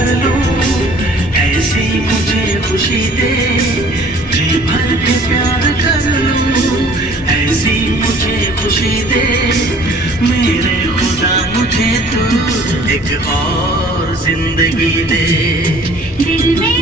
कर लूं, ऐसी मुझे खुशी दे, जी भर के प्यार कर लूं, ऐसी मुझे खुशी दे, मेरे खुदा मुझे तू एक और जिंदगी दे। दिल में